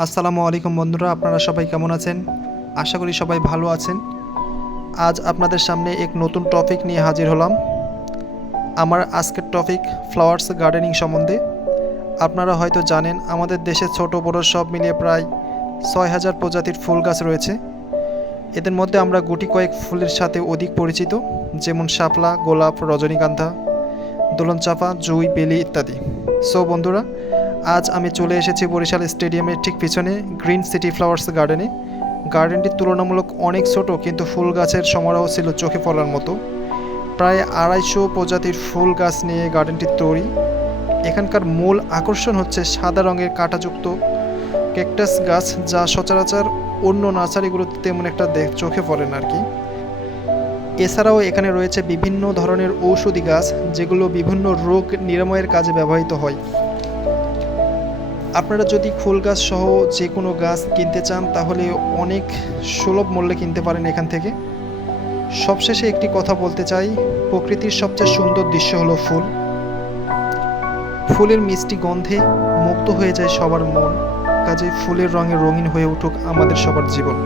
আসসালামু আলাইকুম বন্ধুরা, আপনারা সবাই কেমন আছেন? আশা করি সবাই ভালো আছেন। আজ আপনাদের সামনে এক নতুন টপিক নিয়ে হাজির হলাম। আমার আজকের টপিক ফ্লাওয়ার্স গার্ডেনিং সম্বন্ধে। আপনারা হয়তো জানেন আমাদের দেশে ছোট বড় সব মিলিয়ে প্রায় ৬,০০০ প্রজাতির ফুল গাছ রয়েছে। এদের মধ্যে আমরা গুটি কয়েক ফুলের সাথে অধিক পরিচিত, যেমন শাপলা, গোলাপ, রজনীগন্ধা, দোলনচাঁপা, জুঁই, বেলি ইত্যাদি। সো বন্ধুরা, আজ আমি চলে এসেছি বরিশাল স্টেডিয়ামের ঠিক পিছনে গ্রিন সিটি ফ্লাওয়ার্স গার্ডেনে। গার্ডেনটি তুলনামূলক অনেক ছোট, কিন্তু ফুল গাছের সমারোহ ছিল চোখে পড়ার মতো। প্রায় ২৫০ প্রজাতির ফুল গাছ নিয়ে গার্ডেনটি তৈরি। এখানকার মূল আকর্ষণ হচ্ছে সাদা রঙের কাঁটাযুক্ত ক্যাকটাস গাছ, যা সচরাচর অন্য নার্সারিগুলোতে তেমন একটা চোখে পড়ে না আর কি। এছাড়াও এখানে রয়েছে বিভিন্ন ধরনের ঔষধি গাছ, যেগুলো বিভিন্ন রোগ নিরাময়ের কাজে ব্যবহৃত হয়। আপনারা যদি ফুল গাছ সহ যে কোনো গাছ কিনতে চান তাহলে অনেক সুলভ মূল্যে কিনতে পারেন এখান থেকে। সবশেষে একটি কথা বলতে চাই, প্রকৃতির সবচেয়ে সুন্দর দৃশ্য হলো ফুল। ফুলের মিষ্টি গন্ধে মুগ্ধ হয়ে যায় সবার মন। কাজেই ফুলের রঙে রঙিন হয়ে উঠুক আমাদের সবার জীবন।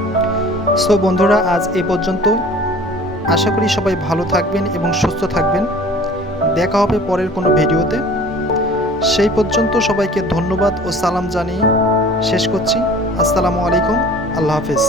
সো বন্ধুরা, আজ এ পর্যন্ত। আশা করি সবাই ভালো থাকবেন এবং সুস্থ থাকবেন। দেখা হবে পরের কোনো ভিডিওতে। সেই পর্যন্ত সবাইকে ধন্যবাদ ও সালাম জানিয়ে শেষ করছি। আসসালামু আলাইকুম, আল্লাহ হাফেজ।